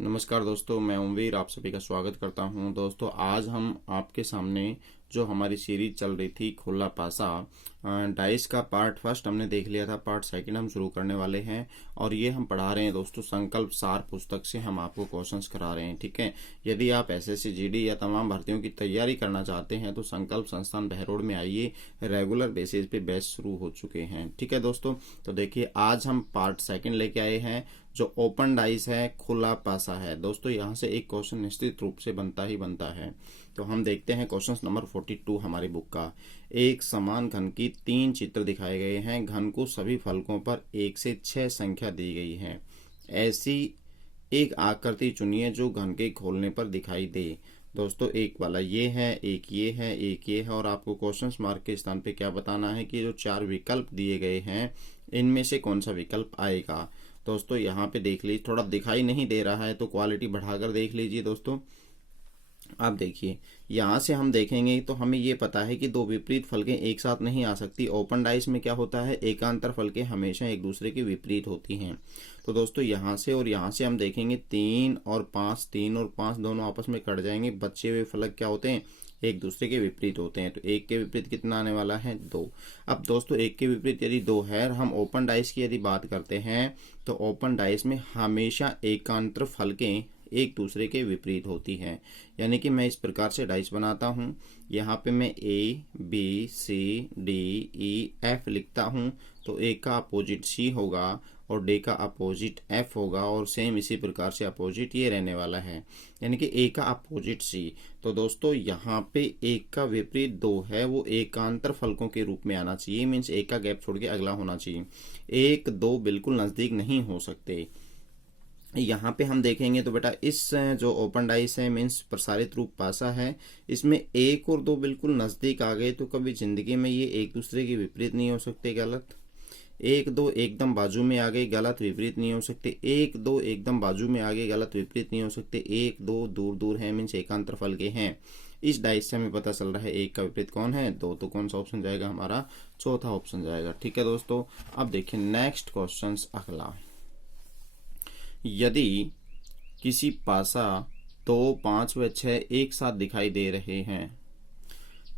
नमस्कार दोस्तों, मैं ओमवीर आप सभी का स्वागत करता हूं। दोस्तों, आज हम आपके सामने जो हमारी सीरीज चल रही थी खुला पासा डाइस का पार्ट फर्स्ट हमने देख लिया था, पार्ट सेकंड हम शुरू करने वाले हैं। और ये हम पढ़ा रहे हैं दोस्तों, संकल्प सार पुस्तक से हम आपको क्वेश्चंस करा रहे हैं। ठीक है, यदि आप एसएससी जीडी या तमाम भर्तियों की तैयारी करना चाहते हैं तो संकल्प संस्थान बहरोड में आइए, रेगुलर बेसिस पे बैच शुरू हो चुके हैं। ठीक है दोस्तों, तो देखिए आज हम पार्ट सेकंड लेके आए हैं जो ओपन डाइस है, खुला पासा है। दोस्तों यहाँ से एक क्वेश्चन निश्चित रूप से बनता ही बनता है। तो हम देखते हैं क्वेश्चन नंबर 42 हमारी बुक का। एक समान घन की 3 चित्र दिखाए गए हैं। घन को सभी फलकों पर 1 से 6 संख्या दी गई है। ऐसी एक आकृति चुनिए जो घन के खोलने पर दिखाई दे। दोस्तों एक वाला ये है, एक ये है, एक ये है, और आपको क्वेश्चन मार्क के स्थान पे क्या बताना है कि जो 4 विकल्प दिए गए हैं इनमें से कौन सा विकल्प आएगा। दोस्तों यहाँ पे देख लीजिए, थोड़ा दिखाई नहीं दे रहा है तो क्वालिटी बढ़ाकर देख लीजिए। दोस्तों आप देखिए, यहाँ से हम देखेंगे तो हमें ये पता है कि दो विपरीत फलकें एक साथ नहीं आ सकती। ओपन डाइस में क्या होता है, एकांतर फलकें हमेशा एक दूसरे के विपरीत होती हैं। तो दोस्तों यहाँ से और यहाँ से हम देखेंगे 3 और 5, 3 और 5 दोनों आपस में कट जाएंगे। बचे हुए फलक क्या होते हैं, एक दूसरे के विपरीत होते हैं। तो एक के विपरीत कितना आने वाला है, 2। अब दोस्तों एक के विपरीत यदि 2 है, हम ओपन डाइस की यदि बात करते हैं तो ओपन डाइस में हमेशा एकांतर फलकें एक दूसरे के विपरीत होती हैं। यानी कि मैं इस प्रकार से डाइस बनाता हूँ। यहाँ पे मैं A B C D E F लिखता हूँ, तो ए का अपोजिट सी होगा और डी का अपोजिट एफ होगा, और सेम इसी प्रकार से अपोजिट ये रहने वाला है, यानी कि ए का अपोजिट सी। तो दोस्तों यहाँ पे एक का विपरीत 2 है, वो एकांतर फलकों के रूप में आना चाहिए। मीन्स एक का गैप छोड़ के अगला होना चाहिए। 1 2 बिल्कुल नज़दीक नहीं हो सकते। यहाँ पे हम देखेंगे तो बेटा इस जो ओपन डाइस है मीन्स प्रसारित रूप पासा है, इसमें 1 और 2 बिल्कुल नज़दीक आ गए तो कभी जिंदगी में ये एक दूसरे के विपरीत नहीं हो सकते, गलत। 1 2 एकदम बाजू में आ गए, गलत, विपरीत नहीं हो सकते। 1 2 एकदम बाजू में आ गए, गलत, विपरीत नहीं हो सकते। 1 2 दूर दूर है मीन्स एकांतर फल के हैं। इस डाइस से हमें पता चल रहा है एक का विपरीत कौन है, 2। तो कौन सा ऑप्शन जाएगा हमारा, चौथा ऑप्शन जाएगा। ठीक है दोस्तों, अब देखिए नेक्स्ट क्वेश्चन अगला। यदि किसी पासा 2 5 व 6 एक साथ दिखाई दे रहे हैं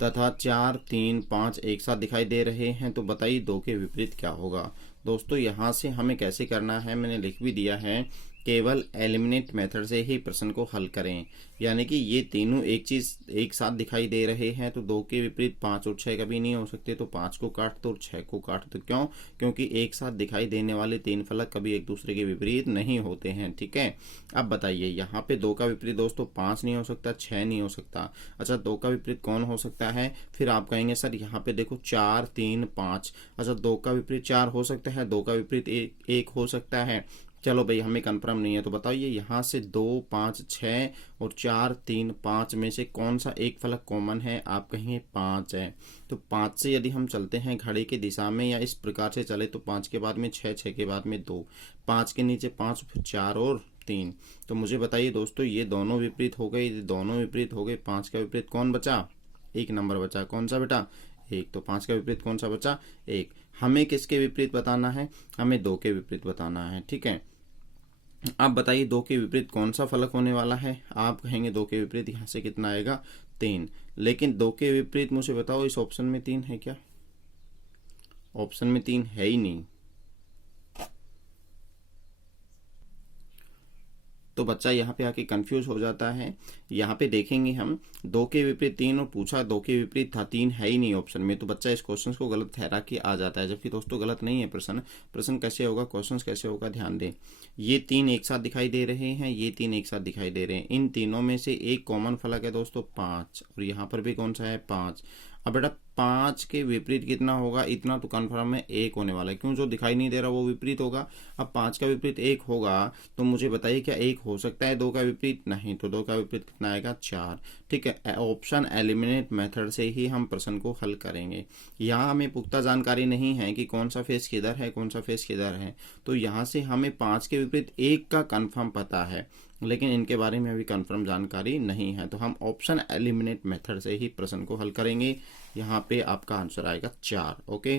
तथा 4 3 5 एक साथ दिखाई दे रहे हैं तो बताइए 2 के विपरीत क्या होगा। दोस्तों यहाँ से हमें कैसे करना है मैंने लिख भी दिया है, केवल एलिमिनेट मेथड से ही प्रश्न को हल करें। यानी कि ये तीनों एक चीज एक साथ दिखाई दे रहे हैं तो 2 के विपरीत 5 और 6 कभी नहीं हो सकते। तो 5 को काट दो और 6 को काट दो। क्यों, क्योंकि एक साथ दिखाई देने वाले 3 फलक कभी एक दूसरे के विपरीत नहीं होते हैं। ठीक है, अब बताइए यहाँ पे 2 का विपरीत दोस्तों 5 नहीं हो सकता, 6 नहीं हो सकता। अच्छा 2 का विपरीत कौन हो सकता है, फिर आप कहेंगे सर यहाँ पे देखो 4 3 5। अच्छा 2 का विपरीत 4 हो सकता है, 2 का विपरीत 1 हो सकता है। चलो भाई हमें कंफर्म नहीं है, तो बताइए यहाँ से 2 5 6 और 4 3 5 में से कौन सा एक फलक कॉमन है। आप कहेंगे 5 है, तो 5 से यदि हम चलते हैं घड़ी की दिशा में या इस प्रकार से चले तो 5 के बाद में 6, 6 के बाद में 2, 5 के नीचे 5, फिर 4 और 3। तो मुझे बताइए दोस्तों ये दोनों विपरीत हो गए, ये दोनों विपरीत हो गए। 5 का विपरीत कौन बचा, 1 नंबर बचा। कौन सा बेटा, 1। तो 5 का विपरीत कौन सा बचा, 1। हमें किसके विपरीत बताना है, हमें 2 के विपरीत बताना है। ठीक है, आप बताइए 2 के विपरीत कौन सा फलक होने वाला है। आप कहेंगे 2 के विपरीत यहाँ से कितना आएगा, 3। लेकिन 2 के विपरीत मुझे बताओ इस ऑप्शन में 3 है क्या, ऑप्शन में 3 है ही नहीं। तो बच्चा यहाँ पे आके कंफ्यूज हो जाता है। यहाँ पे देखेंगे हम 2 के विपरीत 3 और पूछा 2 के विपरीत था, 3 है ही नहीं ऑप्शन में, तो बच्चा इस क्वेश्चन को गलत ठहरा के आ जाता है। जबकि दोस्तों गलत नहीं है प्रश्न। प्रश्न कैसे होगा, क्वेश्चन कैसे होगा, ध्यान दें। ये 3 एक साथ दिखाई दे रहे हैं, ये 3 एक साथ दिखाई दे रहे हैं। इन तीनों में से एक कॉमन फलक है दोस्तों 5, और यहाँ पर भी कौन सा है, 5। अब बेटा 5 के विपरीत कितना होगा, इतना तो कन्फर्म है 1 होने वाला है। क्यों, जो दिखाई नहीं दे रहा वो विपरीत होगा। अब 5 का विपरीत 1 होगा तो मुझे बताइए क्या 1 हो सकता है 2 का विपरीत, नहीं। तो 2 का विपरीत कितना आएगा, 4। ठीक है, ऑप्शन एलिमिनेट मेथड से ही हम प्रश्न को हल करेंगे। यहाँ हमें पुख्ता जानकारी नहीं है कि कौन सा फेस किधर है, कौन सा फेस किधर है। तो यहाँ से हमें 5 के विपरीत 1 का कन्फर्म पता है, लेकिन इनके बारे में अभी कंफर्म जानकारी नहीं है। तो हम ऑप्शन एलिमिनेट मेथड से ही प्रश्न को हल करेंगे। यहाँ पे आपका आंसर आएगा 4। ओके,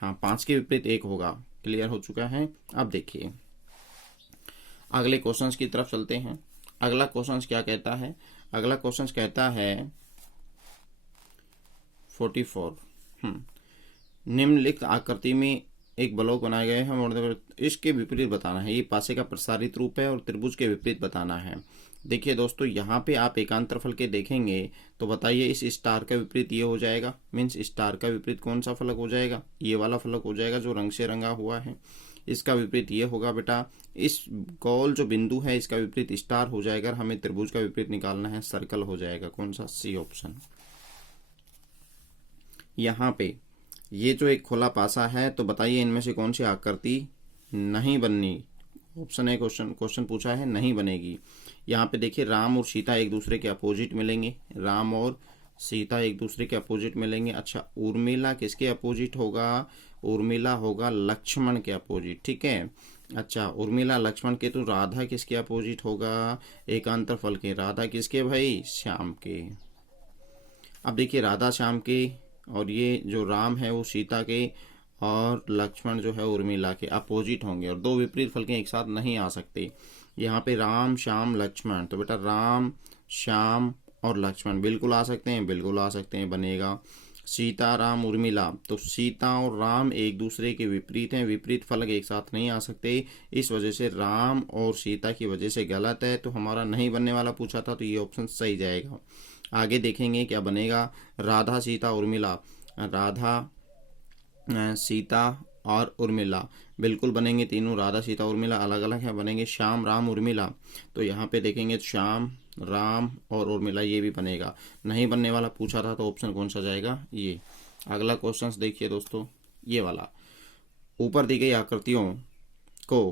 हाँ 5 के विपरीत 1 होगा। क्लियर हो चुका है। अब देखिए अगले क्वेश्चंस की तरफ चलते हैं। अगला क्वेश्चंस क्या कहता है? अगला क्वेश्चंस कहता है 44। निम्नलिखित आकृति में एक ब्लॉक बनाए गए हैं, इसके विपरीत बताना है। ये पासे का प्रसारित रूप है और त्रिभुज के विपरीत बताना है। देखिए दोस्तों, यहाँ पे आप एकांतर के देखेंगे तो बताइए इस स्टार का विपरीत ये हो जाएगा, मीन्स स्टार का विपरीत कौन सा फलक हो जाएगा? ये वाला फलक हो जाएगा जो रंग से रंगा हुआ है। इसका विपरीत ये होगा बेटा, इस गोल जो बिंदु है इसका विपरीत स्टार हो जाएगा। हमें त्रिभुज का विपरीत निकालना है, सर्कल हो जाएगा। कौन सा? C option. यहाँ पे ये जो एक खुला पासा है, तो बताइए इनमें से कौन सी आकृति नहीं बननी? ऑप्शन है, क्वेश्चन पूछा है, नहीं बनेगी। यहाँ पे देखिए राम और सीता एक दूसरे के अपोजिट मिलेंगे, राम और सीता एक दूसरे के अपोजिट मिलेंगे। अच्छा, उर्मिला किसके अपोजिट होगा? उर्मिला होगा लक्ष्मण के अपोजिट, ठीक है। अच्छा, उर्मिला लक्ष्मण के, तो राधा किसके अपोजिट होगा? एकांतर फल के। राधा किसके भाई? श्याम के। अब देखिए राधा श्याम के, और ये जो राम है वो सीता के, और लक्ष्मण जो है उर्मिला के अपोजिट होंगे, और दो विपरीत फल के एक साथ नहीं आ सकते। यहाँ पे राम श्याम लक्ष्मण, तो बेटा राम श्याम और लक्ष्मण बिल्कुल आ सकते हैं, बिल्कुल आ सकते हैं, बनेगा। सीता राम उर्मिला, तो सीता और राम एक दूसरे के विपरीत हैं, विपरीत फलक एक साथ नहीं आ सकते। इस वजह से राम और सीता की वजह से गलत है, तो हमारा नहीं बनने वाला पूछा था, तो ये ऑप्शन सही जाएगा। आगे देखेंगे क्या बनेगा। राधा सीता उर्मिला, राधा सीता और उर्मिला बिल्कुल बनेंगे तीनों। राधा सीता उर्मिला अलग अलग है, बनेंगे श्याम राम उर्मिला। तो यहाँ पे देखेंगे श्याम राम और उर्मिला, ये भी बनेगा। नहीं बनने वाला पूछा था, तो ऑप्शन कौन सा जाएगा? ये। अगला क्वेश्चन देखिए दोस्तों, ये वाला। ऊपर दी गई आकृतियों को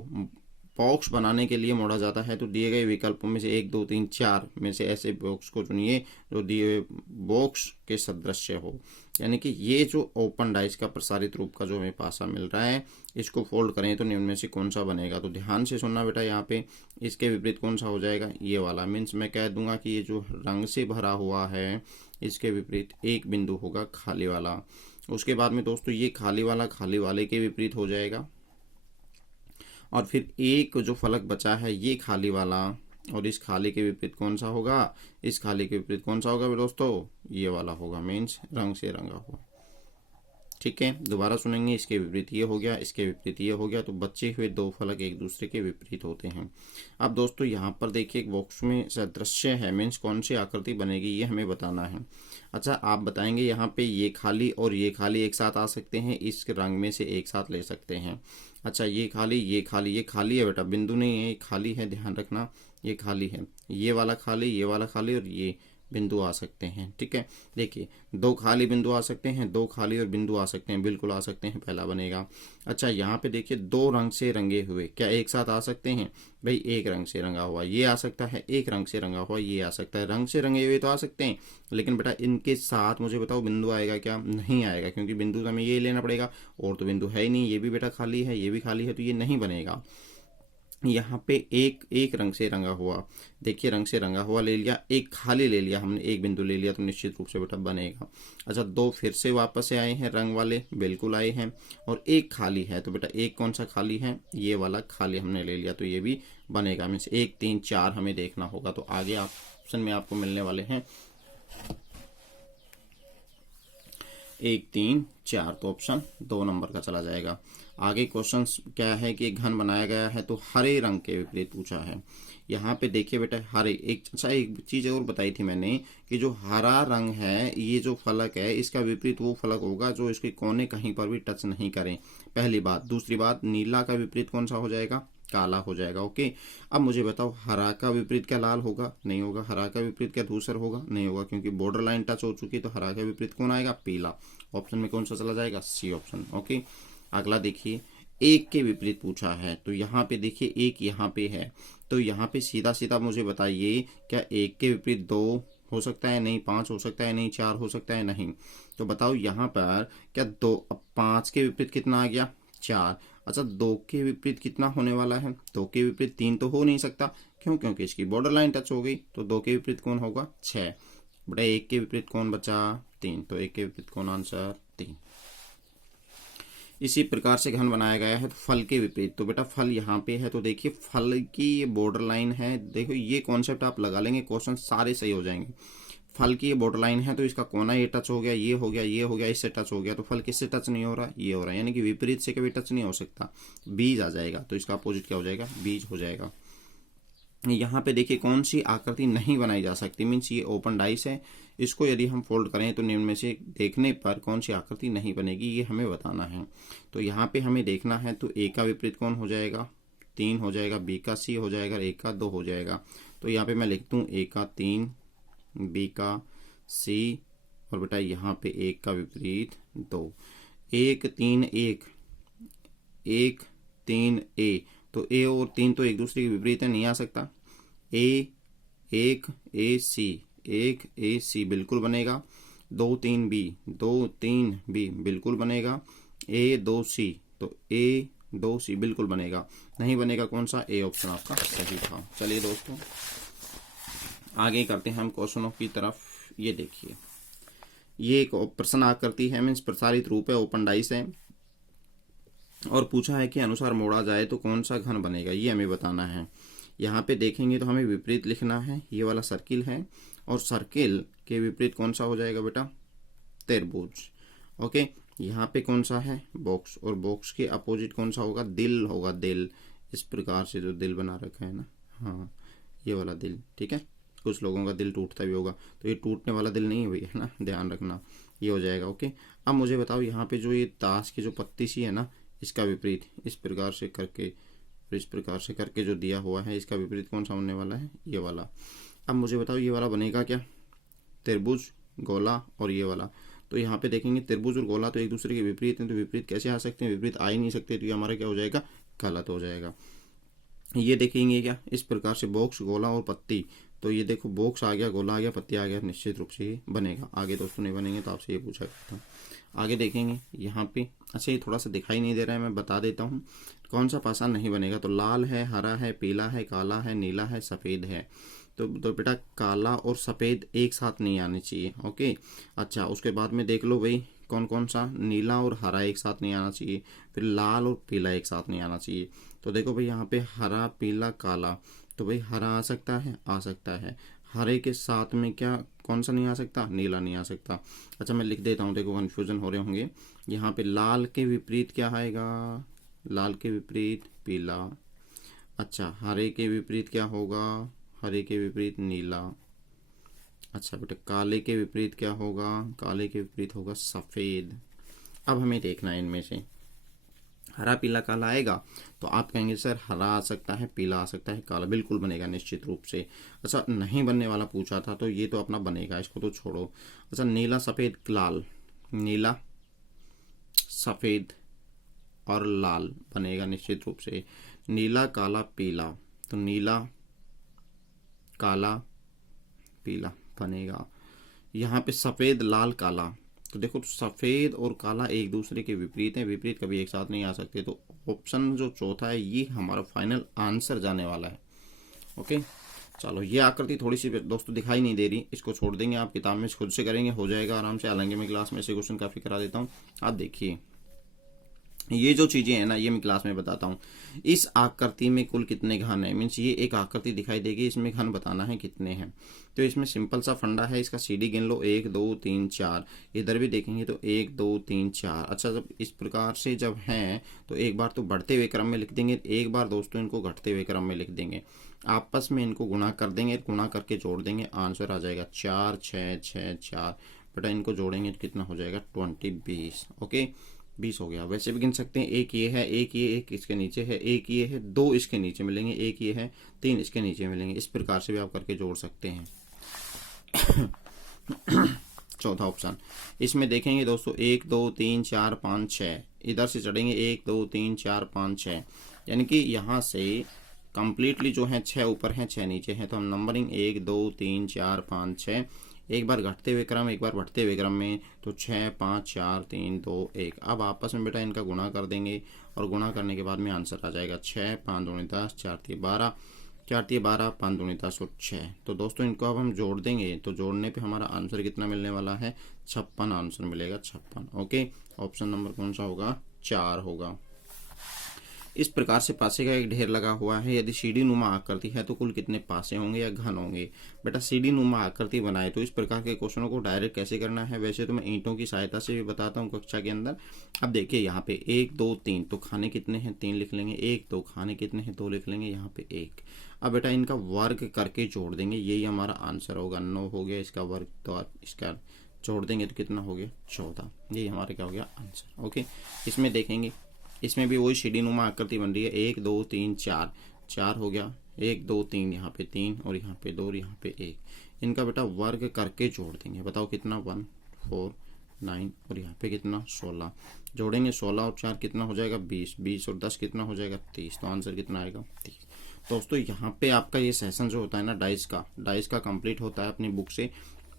बॉक्स बनाने के लिए मोड़ा जाता है, तो दिए गए विकल्पों में से 1 2 3 4 में से ऐसे बॉक्स को चुनिए जो दिए हुए बॉक्स के सदृश हो। यानी कि ये जो ओपन डाइस का प्रसारित रूप का जो हमें पासा मिल रहा है, इसको फोल्ड करें तो निम्न में से कौन सा बनेगा? तो ध्यान से सुनना बेटा, यहाँ पे इसके विपरीत कौन सा हो जाएगा? ये वाला। मीन्स मैं कह दूंगा कि ये जो रंग से भरा हुआ है इसके विपरीत एक बिंदु होगा खाली वाला। उसके बाद में दोस्तों ये खाली वाला खाली वाले के विपरीत हो जाएगा, और फिर एक जो फलक बचा है ये खाली वाला, और इस खाली के विपरीत कौन सा होगा? इस खाली के विपरीत कौन सा होगा दोस्तों? ये वाला होगा, मीन्स रंग से रंगा हुआ। ठीक है, दोबारा सुनेंगे। इसके विपरीत ये हो गया, इसके विपरीत ये हो गया, तो बचे हुए दो फलक एक दूसरे के विपरीत होते हैं। अब दोस्तों यहाँ पर देखिए एक बॉक्स में सदृश्य है, मीन्स कौन सी आकृति बनेगी ये हमें बताना है। अच्छा, आप बताएंगे यहाँ पे ये खाली और ये खाली एक साथ आ सकते हैं, इस रंग में से एक साथ ले सकते हैं। अच्छा, ये खाली ये खाली, ये खाली है बेटा, बिंदु नहीं है, ये खाली है, ध्यान रखना, ये खाली है। ये वाला खाली, ये वाला खाली, और ये बिंदु आ सकते हैं। ठीक है, देखिए दो खाली बिंदु आ सकते हैं, दो खाली और बिंदु आ सकते हैं, बिल्कुल आ सकते हैं, पहला बनेगा। अच्छा, यहाँ पे देखिए दो रंग से रंगे हुए क्या एक साथ आ सकते हैं? भाई एक रंग से रंगा हुआ ये आ सकता है, एक रंग से रंगा हुआ ये आ सकता है। रंग से रंगे हुए तो आ सकते हैं, लेकिन बेटा इनके साथ मुझे बताओ बिंदु आएगा क्या? नहीं आएगा, क्योंकि बिंदु तो हमें ये लेना पड़ेगा, और तो बिंदु है ही नहीं। ये भी बेटा खाली है, ये भी खाली है, तो ये नहीं बनेगा। यहाँ पे एक रंग से रंगा हुआ, देखिए रंग से रंगा हुआ ले लिया, एक खाली ले लिया हमने, एक बिंदु ले लिया, तो निश्चित रूप से बेटा बनेगा। अच्छा, दो फिर से वापस से आए हैं रंग वाले, बिल्कुल आए हैं, और एक खाली है, तो बेटा एक कौन सा खाली है? ये वाला खाली हमने ले लिया, तो ये भी बनेगा। मीन्स 1 3 4 हमें देखना होगा। तो आगे ऑप्शन में आपको मिलने वाले हैं 1 3 4, तो ऑप्शन 2 नंबर का चला जाएगा। आगे क्वेश्चन क्या है कि घन बनाया गया है, तो हरे रंग के विपरीत पूछा है। यहाँ पे देखिए बेटा हरे, एक अच्छा एक चीज और बताई थी मैंने कि जो हरा रंग है, ये जो फलक है इसका विपरीत वो फलक होगा जो इसके कोने कहीं पर भी टच नहीं करें, पहली बात। दूसरी बात, नीला का विपरीत कौन सा हो जाएगा? काला हो जाएगा। ओके, अब मुझे बताओ हरा का विपरीत क्या लाल होगा? नहीं होगा। हरा का विपरीत क्या धूसर होगा? नहीं होगा, क्योंकि बॉर्डर लाइन टच हो चुकी है। तो हरा का विपरीत कौन आएगा? पीला। ऑप्शन में कौन सा चला जाएगा? C option. ओके, अगला देखिए एक के विपरीत पूछा है, तो यहाँ पे देखिए एक यहाँ पे है, तो यहाँ पे सीधा सीधा मुझे बताइए क्या एक के विपरीत 2 हो सकता है? नहीं। 5 हो सकता है? नहीं। 4 हो सकता है? नहीं। तो बताओ यहाँ पर क्या 2, 5 के विपरीत कितना आ गया? 4। अच्छा, 2 के विपरीत कितना होने वाला है? 2 के विपरीत 3 तो हो नहीं सकता, क्यों? क्योंकि इसकी बॉर्डर लाइन टच हो गई। तो 2 के विपरीत कौन होगा? 6। बेटा 1 के विपरीत कौन बचा? 3। तो 1 के विपरीत कौन आंसर? 3। इसी प्रकार से घन बनाया गया है। तो फल के विपरीत, तो बेटा फल यहाँ पे है, तो देखिए फल की ये बॉर्डर लाइन है। देखो ये कॉन्सेप्ट आप लगा लेंगे, क्वेश्चन सारे सही हो जाएंगे। फल की ये बॉर्डर लाइन है, तो इसका कोना ये टच हो गया, ये हो गया, ये हो गया, इससे टच हो गया, तो फल किससे टच नहीं हो रहा, ये हो रहा है, यानी कि विपरीत से कभी टच नहीं हो सकता, बीज आ जाएगा। तो इसका अपोजिट क्या हो जाएगा, बीज हो जाएगा। यहाँ पे देखिए कौन सी आकृति नहीं बनाई जा सकती, मीन्स ये ओपन डाइस है, इसको यदि हम फोल्ड करें तो निम्न में से देखने पर कौन सी आकृति नहीं बनेगी, ये हमें बताना है। तो यहाँ पे हमें देखना है, तो ए का विपरीत कौन हो जाएगा, 3 हो जाएगा, बी का सी हो जाएगा, ए का 2 हो जाएगा। तो यहाँ पे मैं लिख दूँ ए का 3, बी का सी, और बेटा यहाँ पे 1 का विपरीत 2, 1 3 1 1 3 ए, तो ए और 3 तो एक दूसरे के विपरीत है, नहीं आ सकता। ए 1 ए सी, 1 ए सी बिल्कुल बनेगा। 2 3 बी, 2 3 बी बिल्कुल बनेगा। ए 2 सी, तो ए 2 सी बिल्कुल बनेगा। नहीं बनेगा कौन सा, ए ऑप्शन आपका सही था। चलिए दोस्तों आगे करते हैं हम क्वेश्चनों की तरफ। ये देखिए ये एक प्रश्न आकृति है, मीन्स प्रसारित रूप है, ओपन डाइस है, और पूछा है कि अनुसार मोड़ा जाए तो कौन सा घन बनेगा, ये हमें बताना है। यहाँ पे देखेंगे तो हमें विपरीत लिखना है, ये वाला सर्किल है, और सर्किल के विपरीत कौन सा हो जाएगा बेटा, त्रिभुज। ओके, यहाँ पे कौन सा है, बॉक्स, और बॉक्स के अपोजिट कौन सा होगा, दिल होगा, दिल। इस प्रकार से जो दिल बना रखा है ना, हाँ ये वाला दिल, ठीक है। कुछ लोगों का दिल टूटता भी होगा, तो ये टूटने वाला दिल नहीं है भैया, है ना, ध्यान रखना, ये हो जाएगा। ओके, अब मुझे बताओ यहाँ पे जो ये ताश की जो पत्ती सी है ना, इसका विपरीत इस प्रकार से करके, और इस प्रकार से करके जो दिया हुआ है, इसका विपरीत कौन सा होने वाला है, ये वाला। अब मुझे बताओ ये वाला बनेगा क्या, त्रिभुज, गोला, और ये वाला। तो यहाँ पे देखेंगे त्रिभुज और गोला तो एक दूसरे के विपरीत हैं, तो विपरीत कैसे आ सकते हैं, विपरीत आ ही नहीं सकते, तो ये हमारा क्या हो जाएगा, गलत हो जाएगा। ये देखेंगे क्या, इस प्रकार से बॉक्स, गोला और पत्ती, तो ये देखो बॉक्स आ गया, गोला आ गया, पत्ती आ गया, निश्चित रूप से ये बनेगा। आगे दोस्तों नहीं बनेंगे तो आपसे ये पूछा करता हूँ। आगे देखेंगे यहाँ पे, अच्छा ये थोड़ा सा दिखाई नहीं दे रहा है, मैं बता देता हूँ कौन सा पासा नहीं बनेगा। तो लाल है, हरा है, पीला है, काला है, नीला है, सफ़ेद है। तो बेटा काला और सफ़ेद एक साथ नहीं आने चाहिए। ओके, अच्छा उसके बाद में देख लो भाई कौन कौन सा, नीला और हरा एक साथ नहीं आना चाहिए, फिर लाल और पीला एक साथ नहीं आना चाहिए। तो देखो भाई यहाँ पे हरा, पीला, काला, तो भाई हरा आ सकता है, आ सकता है। हरे के साथ में क्या कौन सा नहीं आ सकता, नीला नहीं आ सकता। अच्छा मैं लिख देता हूँ, देखो कन्फ्यूजन हो रहे होंगे। यहाँ पे लाल के विपरीत क्या आएगा, लाल के विपरीत पीला। अच्छा हरे के विपरीत क्या होगा, हरे के विपरीत नीला। अच्छा बेटा काले के विपरीत क्या होगा, काले के विपरीत होगा सफ़ेद। अब हमें देखना है इनमें से हरा, पीला, काला आएगा, तो आप कहेंगे सर हरा आ सकता है, पीला आ सकता है, काला बिल्कुल बनेगा निश्चित रूप से। अच्छा नहीं बनने वाला पूछा था, तो ये तो अपना बनेगा, इसको तो छोड़ो। अच्छा नीला, सफ़ेद, लाल, नीला, सफ़ेद और लाल बनेगा निश्चित रूप से। नीला, काला, पीला, तो नीला, काला, पीला बनेगा। यहाँ पे सफ़ेद, लाल, काला, तो देखो सफ़ेद और काला एक दूसरे के विपरीत हैं, विपरीत कभी एक साथ नहीं आ सकते। तो ऑप्शन जो चौथा है ये हमारा फाइनल आंसर जाने वाला है। ओके चलो, ये आकृति थोड़ी सी दोस्तों दिखाई नहीं दे रही, इसको छोड़ देंगे, आप किताब में खुद से करेंगे, हो जाएगा आराम से। हालांकि मैं क्लास में से क्वेश्चन काफ़ी करा देता हूँ। आप देखिए ये जो चीज़ें हैं ना, ये मैं क्लास में बताता हूँ। इस आकृति में कुल कितने घन है, मीन्स ये एक आकृति दिखाई देगी, इसमें घन बताना है कितने हैं। तो इसमें सिंपल सा फंडा है, इसका सीडी गिन लो, 1 2 3 4। इधर भी देखेंगे तो 1 2 3 4। अच्छा जब इस प्रकार से जब हैं तो एक बार तो बढ़ते हुए क्रम में लिख देंगे, एक बार दोस्तों इनको घटते हुए क्रम में लिख देंगे। आपस में इनको गुणा कर देंगे, गुणा करके जोड़ देंगे, आंसर आ जाएगा 4 6 6 4। बेटा इनको जोड़ेंगे तो कितना हो जाएगा, 20 20। ओके 20 हो गया। वैसे भी गिन सकते हैं, एक ये है, एक ये, एक इसके नीचे है, एक ये है, 2 इसके नीचे मिलेंगे, एक ये है, 3 इसके नीचे मिलेंगे। इस प्रकार से भी आप करके जोड़ सकते हैं। चौथा ऑप्शन इसमें देखेंगे दोस्तों, 1 2 3 4 5 6, इधर से चढ़ेंगे 1 2 3 4 5 6, यानी कि यहाँ से कंप्लीटली जो है 6 ऊपर हैं 6 नीचे हैं। तो हम नंबरिंग 1 2 3 4 5 6, एक बार घटते हुए क्रम, एक बार बढ़ते हुए क्रम में, तो 6 5 4 3 2 1। अब आपस में बेटा इनका गुणा कर देंगे, और गुणा करने के बाद में आंसर आ जाएगा 6 5 दूनी 10, 4 3 12, 4 3 12, 5 दूनी 10 और 6। तो दोस्तों इनको अब हम जोड़ देंगे, तो जोड़ने पे हमारा आंसर कितना मिलने वाला है, 56 आंसर मिलेगा, 56। ओके ऑप्शन नंबर कौन सा होगा, 4 होगा। इस प्रकार से पासे का एक ढेर लगा हुआ है। यदि सीढ़ी नुमा आकृति है तो कुल कितने पासे होंगे या घन होंगे। बेटा सीढ़ी नुमा आकृति बनाए तो इस प्रकार के क्वेश्चनों को डायरेक्ट कैसे करना है, वैसे तो मैं ईंटों की सहायता से भी बताता हूँ कक्षा के अंदर। अब देखिए यहाँ पे 1 2 3, तो खाने कितने हैं 3 लिख लेंगे, 1 2 खाने कितने हैं 2 लिख लेंगे, यहाँ पे 1। अब बेटा इनका वर्ग करके जोड़ देंगे, यही हमारा आंसर होगा। 9 हो गया इसका वर्ग, तो आप इसका जोड़ देंगे तो कितना हो गया 14। यही हमारा क्या हो गया आंसर। ओके, इसमें देखेंगे, इसमें भी वही सीढ़ी नुमा आकृति बन रही है। 1 2 3 4, 4 हो गया, 1 2 3, यहाँ पे 3 और यहाँ पे 2 और यहाँ पे 1। इनका बेटा वर्ग करके जोड़ देंगे, बताओ कितना 1 4 9 और यहाँ पे कितना 16। जोड़ेंगे 16 और 4 कितना हो जाएगा 20, 20 और 10 कितना हो जाएगा 30। तो आंसर कितना आएगा 30। दोस्तों यहाँ पे आपका ये सेशन जो होता है ना डाइस का कंप्लीट होता है अपनी बुक से।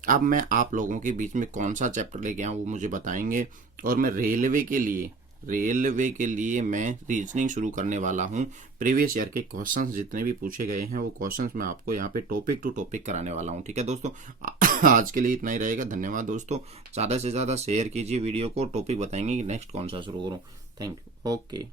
अब मैं आप लोगों के बीच में कौन सा चैप्टर लेके आऊँ वो मुझे बताएंगे, और मैं रेलवे के लिए मैं रीजनिंग शुरू करने वाला हूं। प्रीवियस ईयर के क्वेश्चंस जितने भी पूछे गए हैं वो क्वेश्चंस मैं आपको यहाँ पे टॉपिक टू टॉपिक कराने वाला हूं। ठीक है दोस्तों, आज के लिए इतना ही रहेगा। धन्यवाद दोस्तों, ज़्यादा से ज़्यादा शेयर कीजिए वीडियो को, टॉपिक बताएंगे कि नेक्स्ट कौन सा शुरू करूँ। Thank you. ओके।